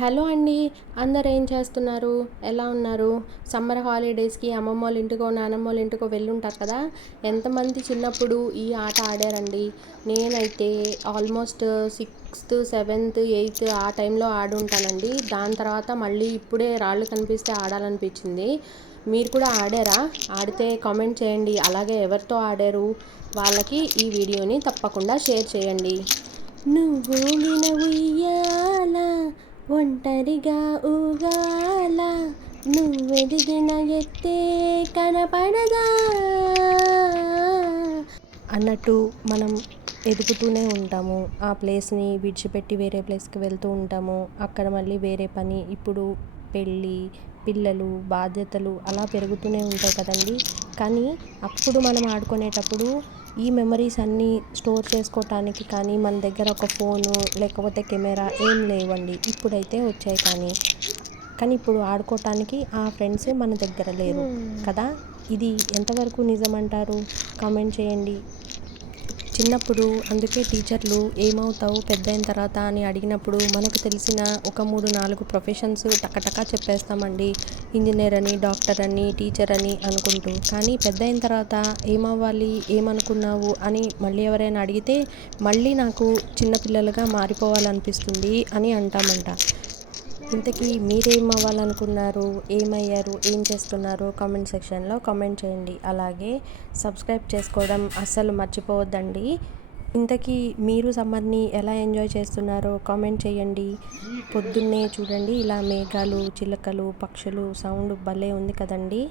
Hello అండి అందరు ఏం చేస్తున్నారు? ఎలా ఉన్నారు? సమ్మర్ హాలిడేస్కి అమ్మమ్మ వాళ్ళ ఇంటికో నానమ్మ వాళ్ళ ఇంటికో వెళ్ళుంటారు కదా? ఎంతమంది చిన్నప్పుడు ఈ ఆట ఆడారండి? నేనైతే ఆల్మోస్ట్ సిక్స్త్ సెవెంత్ ఎయిత్ ఆ టైంలో ఆడుంటానండి. దాని తర్వాత మళ్ళీ ఇప్పుడే రాళ్ళు కనిపిస్తే ఆడాలనిపించింది. మీరు కూడా ఆడారా? ఆడితే కామెంట్ చేయండి. అలాగే ఎవరితో ఆడారు వాళ్ళకి ఈ వీడియోని తప్పకుండా షేర్ చేయండి. నువ్వు ఊగిన ఒంటరిగా ఊగాల నువ్వెదిగిన ఎత్తే కనపడదా? అన్నట్టు మనం ఎదుగుతూనే ఉంటాము. ఆ ప్లేస్ని విడిచిపెట్టి వేరే ప్లేస్కి వెళ్తూ ఉంటాము. అక్కడ మళ్ళీ వేరే పని ఇప్పుడు పెళ్ళి పిల్లలు బాధ్యతలు అలా పెరుగుతూనే ఉంటాయి కదండి. కానీ అప్పుడు మనం ఆడుకునేటప్పుడు ఈ మెమరీస్ అన్నీ స్టోర్ చేసుకోవటానికి కానీ మన దగ్గర ఒక ఫోను లేకపోతే కెమెరా ఏం లేవండి. ఇప్పుడైతే వచ్చాయి కానీ. కానీ ఇప్పుడు ఆడుకోవటానికి ఆ ఫ్రెండ్స్ మన దగ్గర లేరు కదా. ఇది ఎంతవరకు నిజమంటారు? కామెంట్ చేయండి. చిన్నప్పుడు అందుకే టీచర్లు ఏమవుతావు పెద్ద అయిన తర్వాత అని అడిగినప్పుడు మనకు తెలిసిన ఒక మూడు నాలుగు ప్రొఫెషన్స్ టకటకా చెప్పేస్తామండి. ఇంజనీర్ అని డాక్టర్ అని టీచర్ అని అనుకుంటూ. కానీ పెద్ద అయిన తర్వాత ఏమవ్వాలి ఏమనుకున్నావు అని మళ్ళీ ఎవరైనా అడిగితే మళ్ళీ నాకు చిన్నపిల్లలుగా మారిపోవాలనిపిస్తుంది అని అంటామంట. ఇంతకీ మీరేం అవ్వాలనుకున్నారు ఏమయ్యారు? ఏం చేస్తున్నారు? కామెంట్ సెక్షన్లో కామెంట్ చేయండి. అలాగే సబ్స్క్రైబ్ చేసుకోవడం అస్సలు మర్చిపోవద్దండి. ఇంతకీ మీరు సమ్మర్ని ఎలా ఎంజాయ్ చేస్తున్నారో కామెంట్ చేయండి. పొద్దున్నే చూడండి ఇలా మేఘాలు చిలకలు పక్షులు సౌండ్ భలే ఉంది కదండీ.